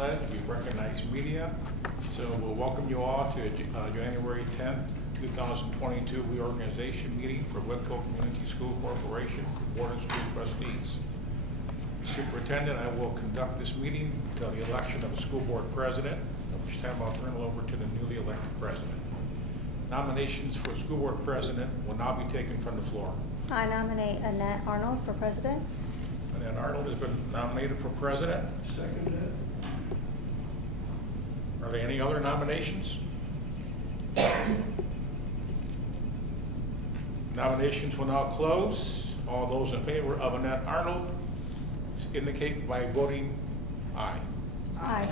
pledge. We recognize media. So we'll welcome you all to January 10th, 2022 reorganization meeting for Whitko Community School Corporation, Board of School Trustees. Superintendent, I will conduct this meeting until the election of the school board president, at which time I'll turn it over to the newly elected president. Nominations for school board president will now be taken from the floor. I nominate Annette Arnold for president. Annette Arnold has been nominated for president. Second Are there any other nominations? Nominations will now close. All those in favor of Annette Arnold indicate by voting aye. Aye.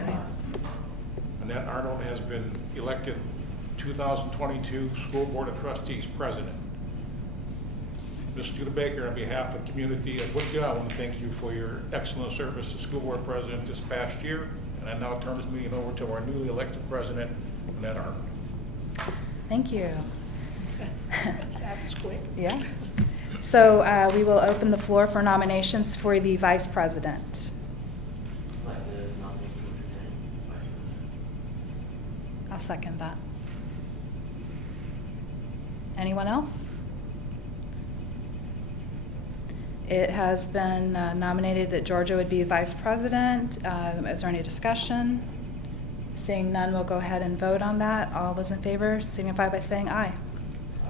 Annette Arnold has been elected 2022 School Board of Trustees President. Ms. Studebaker, on behalf of the community of Whitko, I want to thank you for your excellent service as School Board President this past year. And I now turn this meeting over to our newly elected President, Annette Arnold. Thank you. That was quick. Yeah. So we will open the floor for nominations for the vice president. I'd like to nominate Georgia Vice President. I'll second that. Anyone else? It has been nominated that Georgia would be vice president. Is there any discussion? Seeing none, we'll go ahead and vote on that. All those in favor signify by saying aye.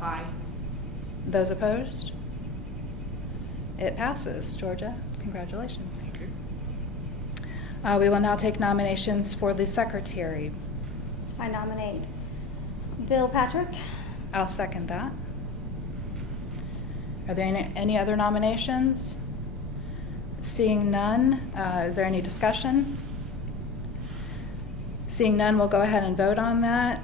Aye. Those opposed? It passes. Georgia, congratulations. Thank you. We will now take nominations for the secretary. I nominate Bill Patrick. I'll second that. Are there any other nominations? Seeing none, is there any discussion? Seeing none, we'll go ahead and vote on that.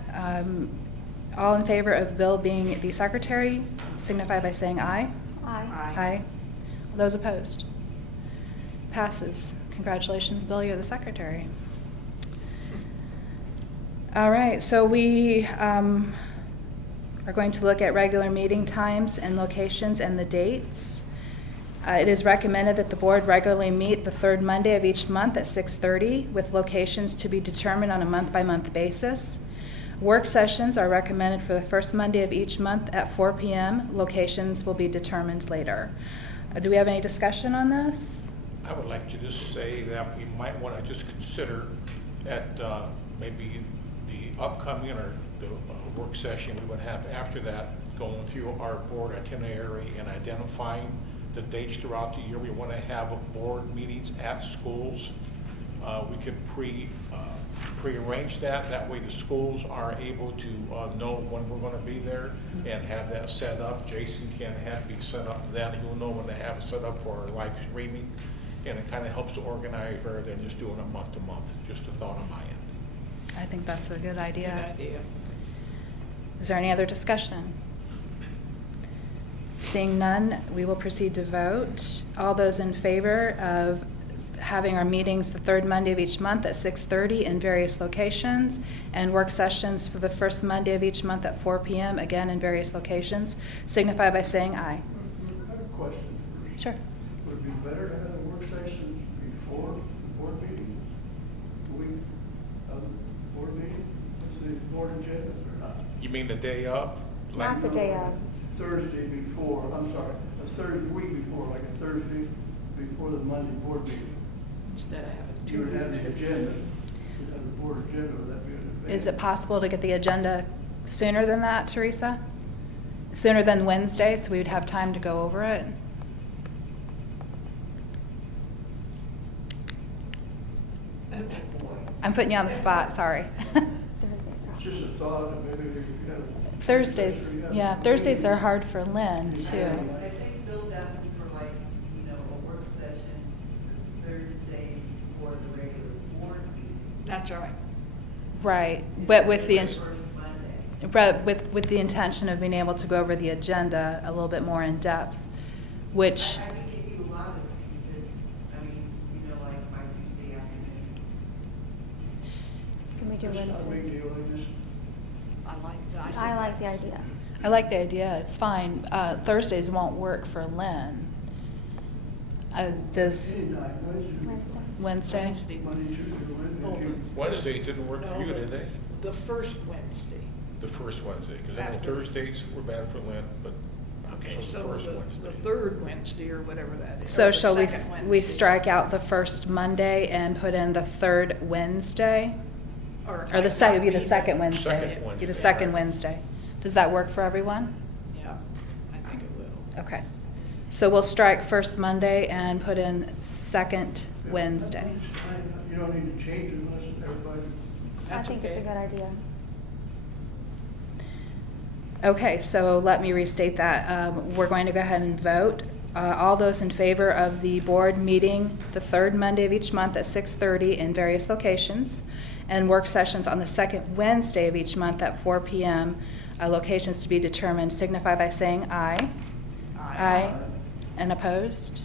All in favor of Bill being the secretary signify by saying aye. Aye. Aye. Those opposed? Passes. Congratulations, Bill, you're the secretary. All right, so we are going to look at regular meeting times and locations and the dates. It is recommended that the board regularly meet the third Monday of each month at 6:30 with locations to be determined on a month-by-month basis. Work sessions are recommended for the first Monday of each month at 4 p.m. Locations will be determined later. Do we have any discussion on this? I would like to just say that we might want to just consider at maybe the upcoming or the work session we would have after that, going through our board itinerary and identifying the dates throughout the year we want to have board meetings at schools. We could pre-arrange that. That way the schools are able to know when we're going to be there and have that set up. Jason can be set up then. He'll know when to have it set up for our live streaming. And it kind of helps to organize rather than just doing it month to month. Just a thought on my end. I think that's a good idea. Good idea. Is there any other discussion? Seeing none, we will proceed to vote. All those in favor of having our meetings the third Monday of each month at 6:30 in various locations and work sessions for the first Monday of each month at 4 p.m., again in various locations, signify by saying aye. I have a question first. Sure. Would it be better to have the work sessions before the board meeting? The week of the board meeting? What's the board agenda or not? You mean the day of? Not the day of. Thursday before, I'm sorry, a Thursday, week before, like a Thursday before the Monday board meeting. Instead of having You 2 would have weeks. the agenda, you'd have the board agenda, would that be an advantage? Is it possible to get the agenda sooner than that, Teresa? Sooner than Wednesday, so we would have time to go over it? I'm putting you on the spot, sorry. Thursdays are off. Just a thought, that maybe if you have. Thursdays, yeah, Thursdays are hard for Lynn, I too. think Bill's asking for like, a work session Thursday before the regular board meeting. That's right. Right, but with the, First Monday. but with the intention of being able to go over the agenda a little bit more in depth, which, I can give you a lot of pieces, like by Tuesday afternoon. Can we do It's not a big Wednesdays? deal, they just, I like the idea. I like the idea, it's fine. Thursdays won't work for Lynn. Does Any night, Wednesday. Wednesday. Wednesday? Monday, Tuesday, Oh, Wednesday. Wednesdays didn't work for No, you, did they? The first Wednesday. The first Wednesday, because I know After. Thursdays were bad for Lynn, but. Okay, the so first the Wednesday. third Wednesday or whatever that is. So or the shall we, second we Wednesday. strike out the first Monday and put in the third Wednesday? Or the second, be the second Wednesday? Second Be the Wednesday, second right. Wednesday. Does that work for everyone? Yeah, I think it will. Okay. So we'll strike first Monday and put in second Yeah, Wednesday. that's fine. You don't need to change it unless everybody. I That's think it's a okay. good idea. Okay, so let me restate that. We're going to go ahead and vote. All those in favor of the board meeting the third Monday of each month at 6:30 in various locations, and work sessions on the second Wednesday of each month at 4 p.m., locations to be determined, signify by saying aye. Aye. And opposed?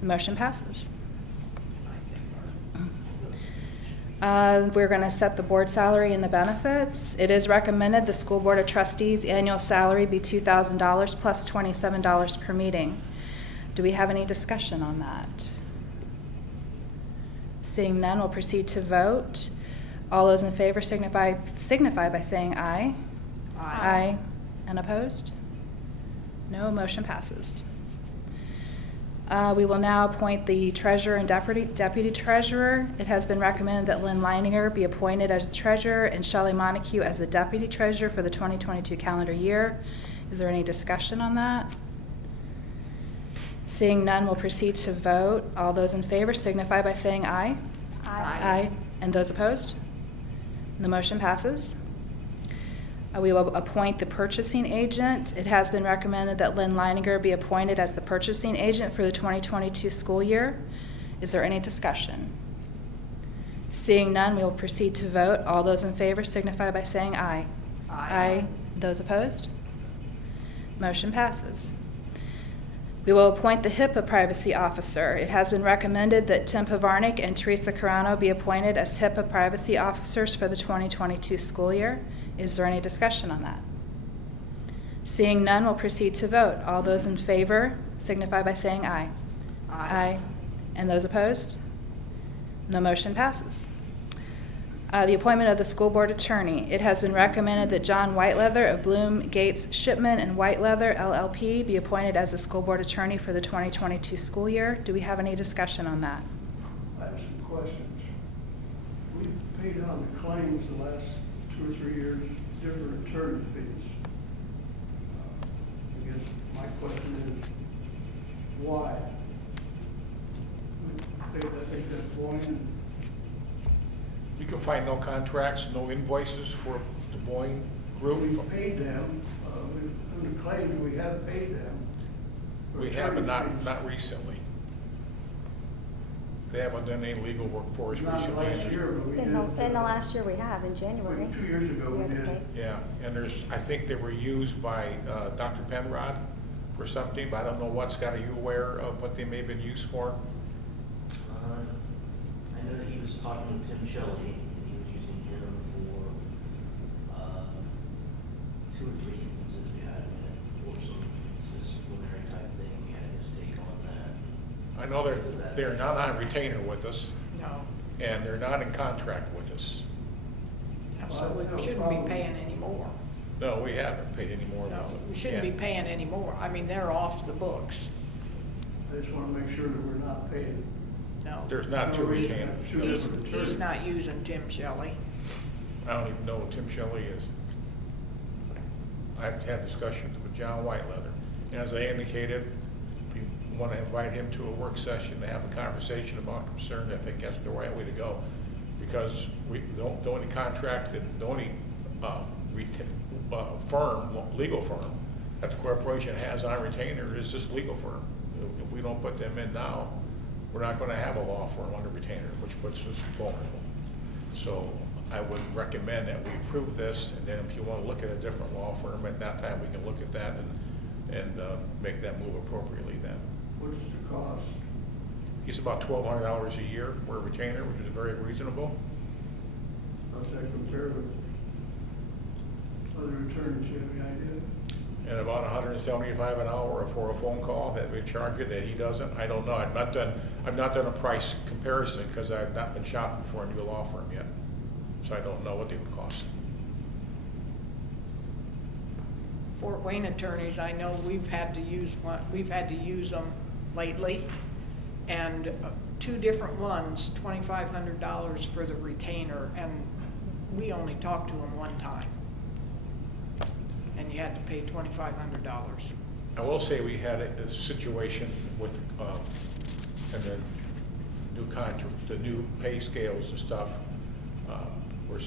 The motion passes. I think We're going to set the board salary and the benefits. It is recommended the School Board of Trustees' annual salary be $2,000 plus $27 per meeting. Do we have any discussion on that? Seeing none, we'll proceed to vote. All those in favor signify by saying aye. Aye. And opposed? No, motion passes. We will now appoint the treasurer and deputy treasurer. It has been recommended that Lynn Leininger be appointed as treasurer and Shelley Montague as the deputy treasurer for the 2022 calendar year. Is there any discussion on that? Seeing none, we'll proceed to vote. All those in favor signify by saying aye. Aye. And those opposed? The motion passes. We will appoint the purchasing agent. It has been recommended that Lynn Leininger be appointed as the purchasing agent for the 2022 school year. Is there any discussion? Seeing none, we will proceed to vote. All those in favor signify by saying aye. Aye. Those opposed? Motion passes. We will appoint the HIPAA privacy officer. It has been recommended that Tim Pavarnik and Teresa Carano be appointed as HIPAA privacy officers for the 2022 school year. Is there any discussion on that? Seeing none, we'll proceed to vote. All those in favor signify by saying aye. Aye. And those opposed? The motion passes. The appointment of the school board attorney. It has been recommended that John Whiteleather of Bloom, Gates, Shipman, and Whiteleather LLP be appointed as the school board attorney for the 2022 school year. Do we have any discussion on that? I have some questions. We paid on the claims the last 2 or 3 years, different attorney fees. I guess my question is, why? We paid, I think that's one. You can find no contracts, no invoices for the Boyne group. We paid them, on the claims, we have paid them. for We have, but attorney fees. not recently. They haven't done any legal work for us Not recently. last year, but we did. In the last year we have, in January. 2 years ago, we had to did. pay. Yeah, and I think they were used by Dr. Penrod for something, but I don't know what. Scott, are you aware of what they may have been used for? I know that he was talking to Tim Shelley, and he was using him for 2 or 3 instances we had, for some disciplinary type thing. We had his take on that. I know they're not on retainer with us, No. and they're not in contract with us. So we shouldn't be paying any more. No, we haven't paid any more with No, them. we shouldn't be Yeah. paying any more. I mean, they're off the books. I just want to make sure that we're not paying. No. There's not two No reason to retainers. have 2 He's, different he's attorneys. not using Tim Shelley. I don't even know who Tim Shelley is. I've had discussions with John Whiteleather, and as I indicated, if you want to invite him to a work session to have a conversation about concerns, I think that's the right way to go. Because the only contracted, the only legal firm that the corporation has on retainer is this legal firm. If we don't put them in now, we're not going to have a law firm under retainer, which puts us vulnerable. So I would recommend that we approve this, and then if you want to look at a different law firm, at that time, we can look at that and make that move appropriately then. What's the cost? It's about $1,200 a year for a retainer, which is very reasonable. How's that compare with other attorneys? You have any idea? and about $175 an hour for a phone call that we charge it, that he doesn't, I don't know. I've not done a price comparison because I've not been shopping for a new law firm yet. So I don't know what they would cost. Fort Wayne attorneys, I know we've had to use them lately. And two different ones, $2,500 for the retainer, and we only talked to them one time. And you had to pay $2,500. I will say we had a situation with, and the new contract, the new pay scales and stuff, where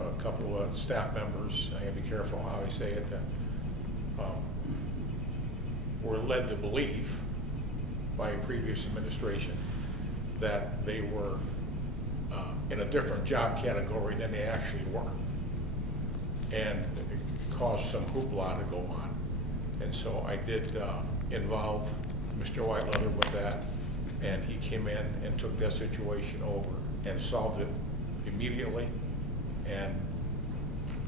a couple of staff members, I gotta be careful how I say it, were led to believe by a previous administration that they were in a different job category than they actually were. And it caused some hoopla to go on. And so I did involve Mr. Whiteleather with that, and he came in and took that situation over and solved it immediately and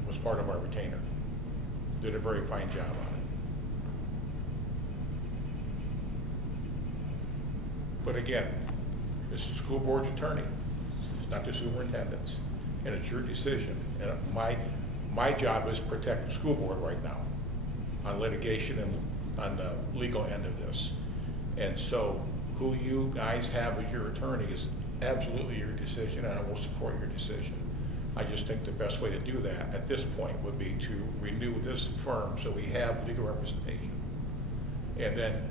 was part of our retainer. Did a very fine job on it. But again, this is the school board's attorney. It's not the superintendent's. And it's your decision. And my job is to protect the school board right now on litigation and on the legal end of this. And so who you guys have as your attorney is absolutely your decision, and I will support your decision. I just think the best way to do that at this point would be to renew this firm so we have legal representation. And then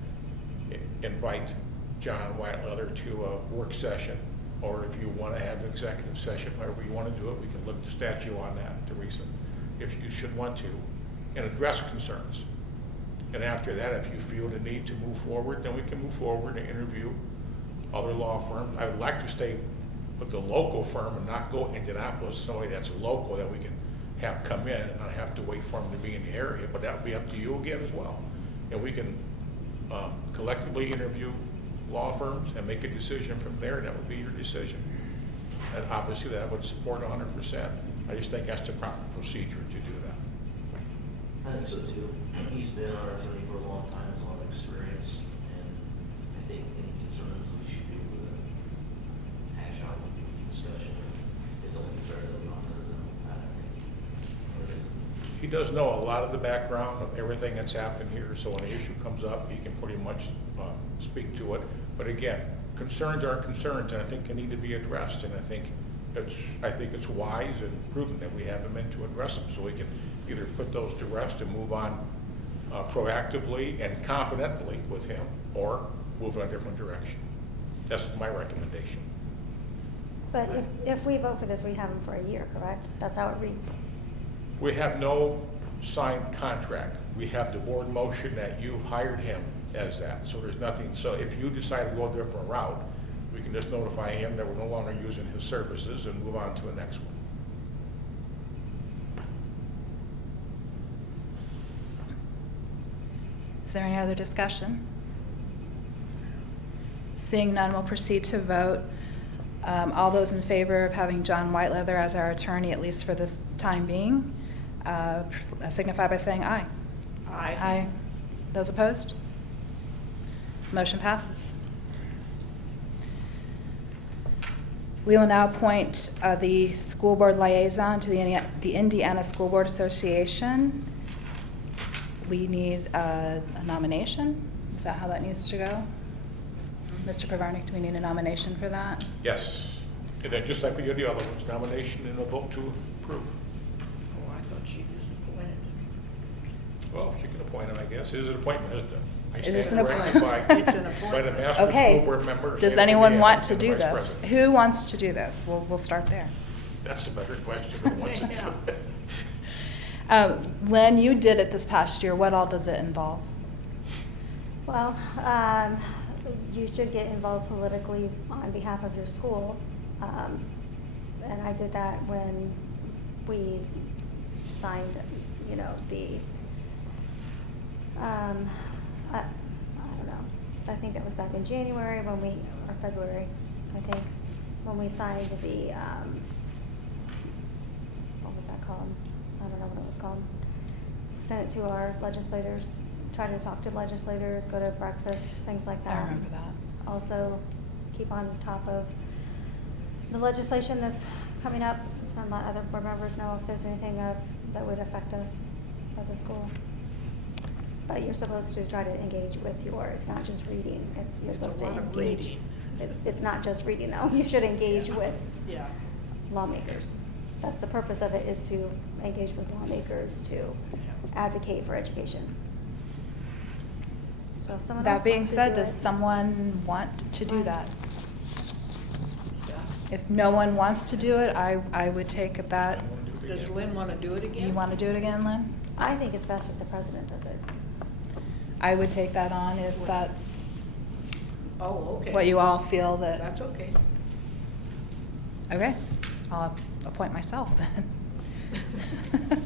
invite John Whiteleather to a work session, or if you want to have an executive session, however you want to do it, we can look to statute on that, Teresa, if you should want to, and address concerns. And after that, if you feel the need to move forward, then we can move forward and interview other law firms. I would like to stay with the local firm and not go into Indianapolis, somebody that's local that we can have come in and not have to wait for them to be in the area, but that would be up to you again as well. And we can collectively interview law firms and make a decision from there, and that would be your decision. And obviously that I would support 100%. I just think that's the proper procedure to do that. I think so too. He's been our attorney for a long time, has a lot of experience, and I think any concerns we should be able to hash out in the discussion. It's only fair that we honor them. I think. He does know a lot of the background of everything that's happened here, so when the issue comes up, he can pretty much speak to it. But again, concerns are concerns, and I think they need to be addressed. And I think it's wise and prudent that we have him in to address them, so we can either put those to rest and move on proactively and confidently with him, or move in a different direction. That's my recommendation. But if we vote for this, we have him for a year, correct? That's how it reads. We have no signed contract. We have the board motion that you hired him as that. So there's nothing, so if you decide to go a different route, we can just notify him that we're no longer using his services and move on to the next one. Is there any other discussion? Seeing none, we'll proceed to vote. All those in favor of having John Whiteleather as our attorney, at least for this time being, signify by saying aye. Aye. Aye. Those opposed? Motion passes. We will now appoint the school board liaison to the Indiana School Board Association. We need a nomination. Is that how that needs to go? Mr. Pavarnik, do we need a nomination for that? Yes. And then just like we did the other ones, nomination and a vote to approve. Oh, I thought she just appointed. Well, she can appoint him, I guess. It is an appointment, isn't it? I It is stand an corrected appointment. by- It's an By the appointment. master Okay. school board member. Does State of anyone Indiana, want to and the do vice this? president. Who wants to do this? We'll start there. That's the better question. Who wants to do Yeah. it? Lynn, you did it this past year. What all does it involve? Well, you should get involved politically on behalf of your school. And I did that when we signed, the, I don't know. I think that was back in January or February, I think, when we signed the, what was that called? I don't know what it was called. send it to our legislators, try to talk to legislators, go to breakfast, things like that. I remember that. Also, keep on top of the legislation that's coming up, and let other board members know if there's anything that would affect us as a school. But you're supposed to try to engage with it's not just reading, you're supposed to lot of engage. reading. It's not just reading though, you should engage Yeah. with Yeah. lawmakers. That's the purpose of it, is to engage with lawmakers, to advocate for education. So if someone else That being wants to said, do does it- someone want to do Fine. that? Yeah. If no one wants to do it, I would take that. I wanna do it Does again. Lynn want to do it again? You want to do it again, Lynn? I think it's best if the president does it. I would take that on if that's Oh, okay. what you all feel that. That's okay. Okay, I'll appoint myself then. There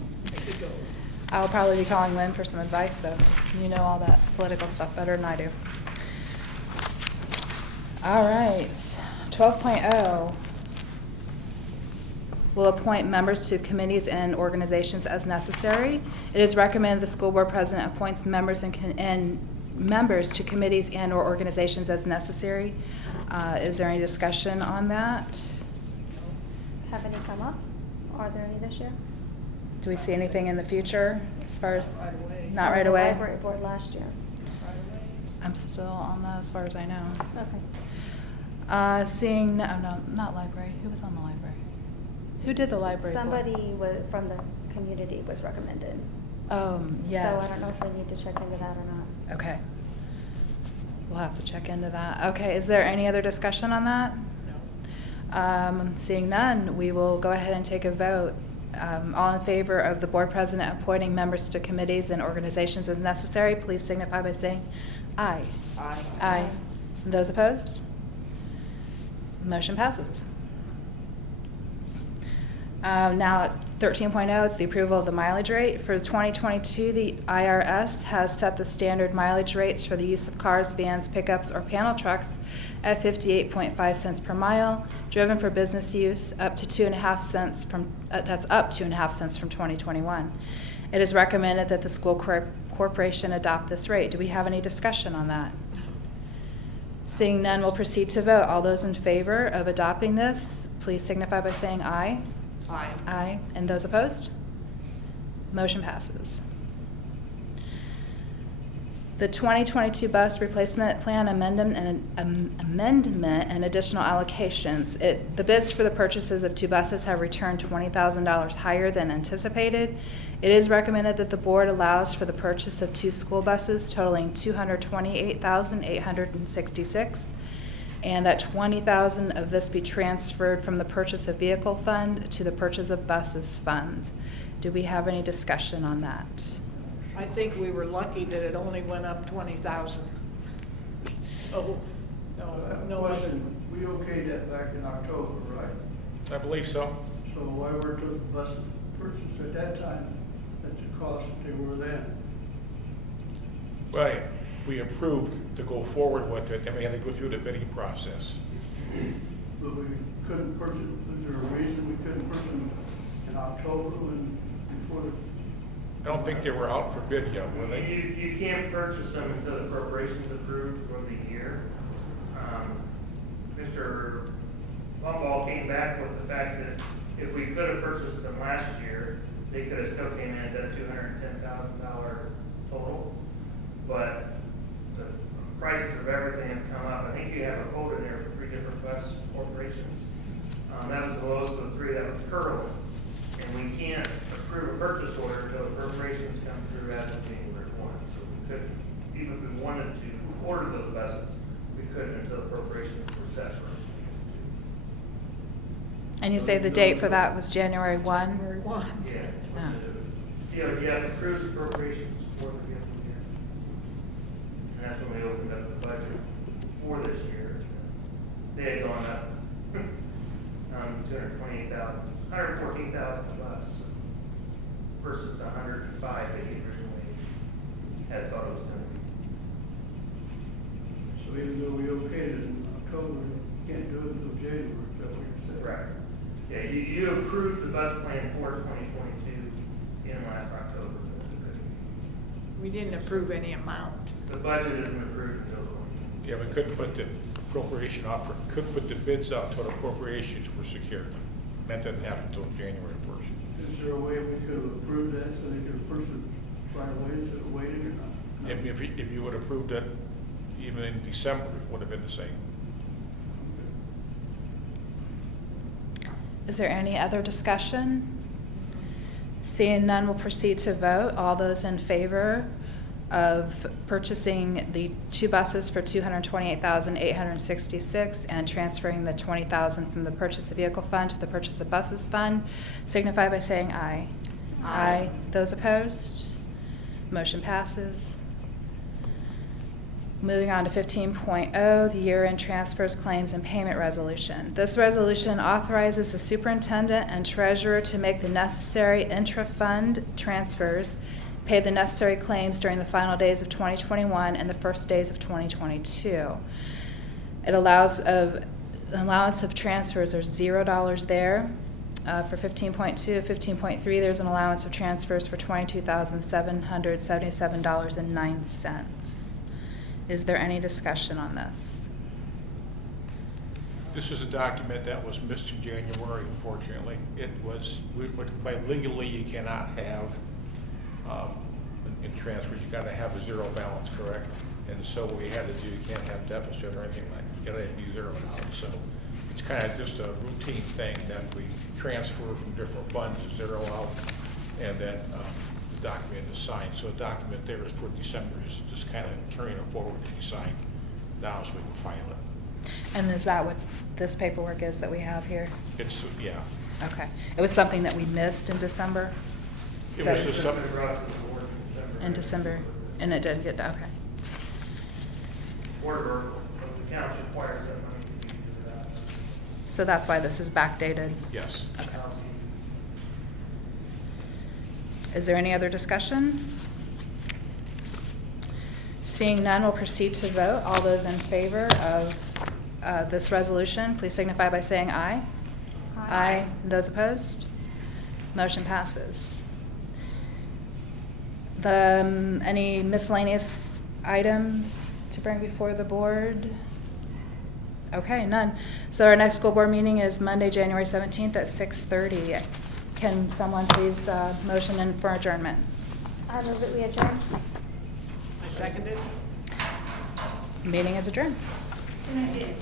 you go. I'll probably be calling Lynn for some advice though, 'cause you know all that political stuff better than I do. All right, 12.0. Will appoint members to committees and organizations as necessary. It is recommended the school board president appoints members and members to committees and/or organizations as necessary. Is there any discussion on that? Have any come up? Are there any this year? Do we see anything in the future as far as? Not right away. Not There right was a away? library board last year. Right away. I'm still on that as far as I know. Okay. Seeing, no, not library. Who was on the library? Who did the library board? Somebody from the community was recommended. Yes. So I don't know if we need to check into that or not. Okay. We'll have to check into that. Okay, is there any other discussion on that? No. Seeing none, we will go ahead and take a vote. All in favor of the board president appointing members to committees and organizations as necessary, please signify by saying aye. Aye. Aye. Those opposed? Motion passes. Now, 13.0 is the approval of the mileage rate. For 2022, the IRS has set the standard mileage rates for the use of cars, vans, pickups, or panel trucks at 58.5 cents per mile, driven for business use, up to 2.5 cents from, that's up 2.5 cents from 2021. It is recommended that the school corporation adopt this rate. Do we have any discussion on that? Seeing none, we'll proceed to vote. All those in favor of adopting this, please signify by saying aye. Aye. Aye. And those opposed? Motion passes. The 2022 bus replacement plan amendment and additional allocations. The bids for the purchases of 2 buses have returned $20,000 higher than anticipated. It is recommended that the board allows for the purchase of 2 school buses totaling $228,866, and that $20,000 of this be transferred from the purchase of vehicle fund to the purchase of buses fund. Do we have any discussion on that? I think we were lucky that it only went up 20,000. So, no other. Question, we okayed that back in October, right? I believe so. So why were the buses purchased at that time at the cost they were then? Right, we approved to go forward with it, and we had to go through the bidding process. But we couldn't purchase, is there a reason we couldn't purchase them in October when, before the? I don't think they were out for bid yet, were they? You can't purchase them until the appropriations approved for the year. Mr. Lumball came back with the fact that if we could have purchased them last year, they could have still came in at that $210,000 total. But the prices of everything have come up. I think you have a quote in there for 3 different bus corporations. That was the lowest of the 3, that was Curl. And we can't approve a purchase order until appropriations come through as of January 1. So we couldn't, even if we wanted to order those buses, we couldn't until appropriations were set for. And you say the date for that was January 1? January 1. Yeah. Ah. DOTF approves appropriations for the given year. And that's when we opened up the budget for this year. They had gone up 114,000 a bus versus the 105 that you originally had thought it was going to be. So even though we okayed it in October, we can't do it until January, is that what you're saying? Correct. Yeah, you approved the bus plan for 2022 in last October. We didn't approve any amount. The budget isn't approved until. Yeah, we couldn't put the appropriation offer, couldn't put the bids out until appropriations were secured. That didn't happen until January 1st. Is there a way we could have approved that so they could push it right away instead of waiting or not? If you would have approved it, even in December, it would have been the same. Is there any other discussion? Seeing none, we'll proceed to vote. All those in favor of purchasing the 2 buses for $228,866 and transferring the $20,000 from the purchase of vehicle fund to the purchase of buses fund, signify by saying aye. Aye. Those opposed? Motion passes. Moving on to 15.0, the year-end transfers, claims, and payment resolution. This resolution authorizes the superintendent and treasurer to make the necessary intra-fund transfers, pay the necessary claims during the final days of 2021 and the first days of 2022. It allows an allowance of transfers, there's $0 there. For 15.2, 15.3, there's an allowance of transfers for $22,777.09. Is there any discussion on this? This is a document that was missed in January, unfortunately. It was, by legally, you cannot have, in transfers, you gotta have a zero balance, correct? And so what we had to do, you can't have deficit or anything like, you gotta be zeroed out. So it's kind of just a routine thing that we transfer from different funds to zero out, and then the document is signed. So the document there is for December is just kind of carrying it forward to be signed now so we can file it. And is that what this paperwork is that we have here? It's, yeah. Okay. It was something that we missed in December? It Is was that- just Something something, brought to the board in December. In December, and it didn't get, okay. Board or the county requires that money to be used for that. So that's why this is backdated? yes. Okay. Is there any other discussion? Seeing none, we'll proceed to vote. All those in favor of this resolution, please signify by saying aye. Aye. Those opposed? Motion passes. Any miscellaneous items to bring before the board? Okay, none. So our next school board meeting is Monday, January 17th at 6:30. Can someone please motion in for adjournment? I move that we adjourn. I seconded. Meeting is adjourned. Can I get